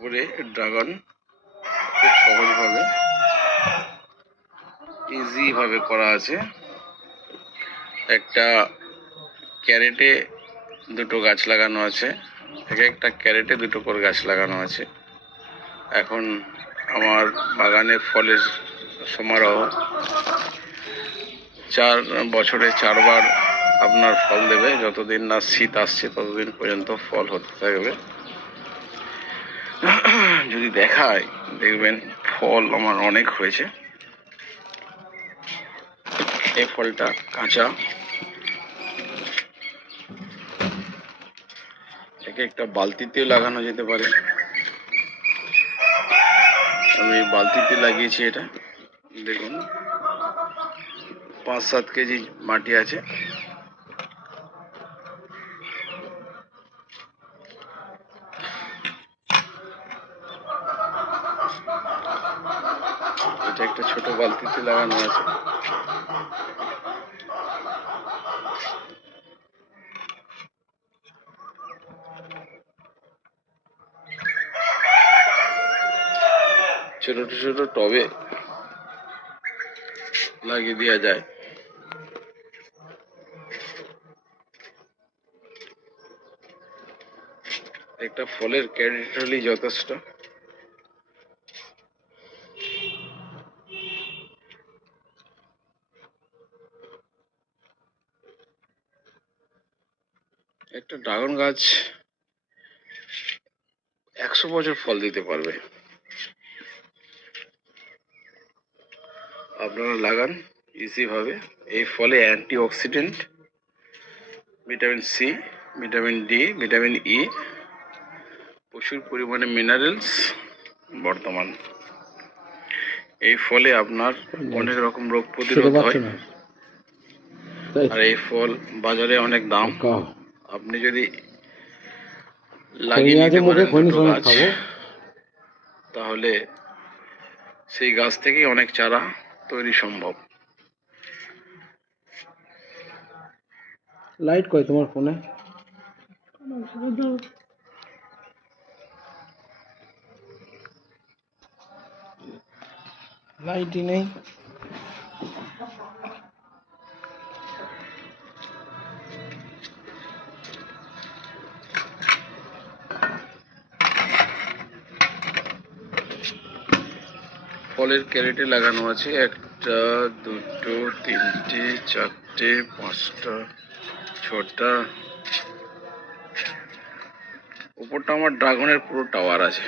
উপরে ড্রাগন খুব সহজভাবে ইজিভাবে করা আছে। একটা ক্যারেটে দুটো গাছ লাগানো আছে, একটা ক্যারেটে দুটো করে গাছ লাগানো আছে। এখন আমার বাগানে ফলের সমারোহ। 4 বছরে 4 বার আপনার ফল দেবে। যতদিন না শীত আসছে ততদিন পর্যন্ত ফল হতে থাকবে। যদি দেখায় দেখবেন ফল আমার অনেক হয়েছে। এই ফলটা কাঁচা, একে একটা বালতিতে লাগানো যেতে পারে। আমি বালতিতে লাগিয়েছি। এটা দেখুন 5-7 কেজি মাটি আছে। এটা একটা ছোট বালতিতে লাগানো আছে। ছোট ছোট টবে লাগিয়ে দেওয়া যায়। একটা ফলের ক্যারেট হলেই যথেষ্ট। একটা ড্রাগন গাছ 100 বছর ফল দিতে পারবে। আপনারা লাগান ইজিভাবে। এই ফলে antioxidant, vitamin C, vitamin D, vitamin E, প্রচুর পরিমাণে মিনারেলস বর্তমান। এই ফলে আপনার অনেক রকম রোগ প্রতিরোধ হয়। আর এই ফল বাজারে অনেক দাম। আপনি যদি লাগিয়ে নিতে পারেন দুটো গাছ, তাহলে সেই গাছ থেকেই অনেক চারা তৈরি সম্ভব। লাইট কই তোমার ফোনে? লাইটই নেই। ফলের ক্যারেটে লাগানো আছে 1, 2, 3, 4, 5টা, 6টা। উপরটা আমার ড্রাগনের পুরো টাওয়ার আছে।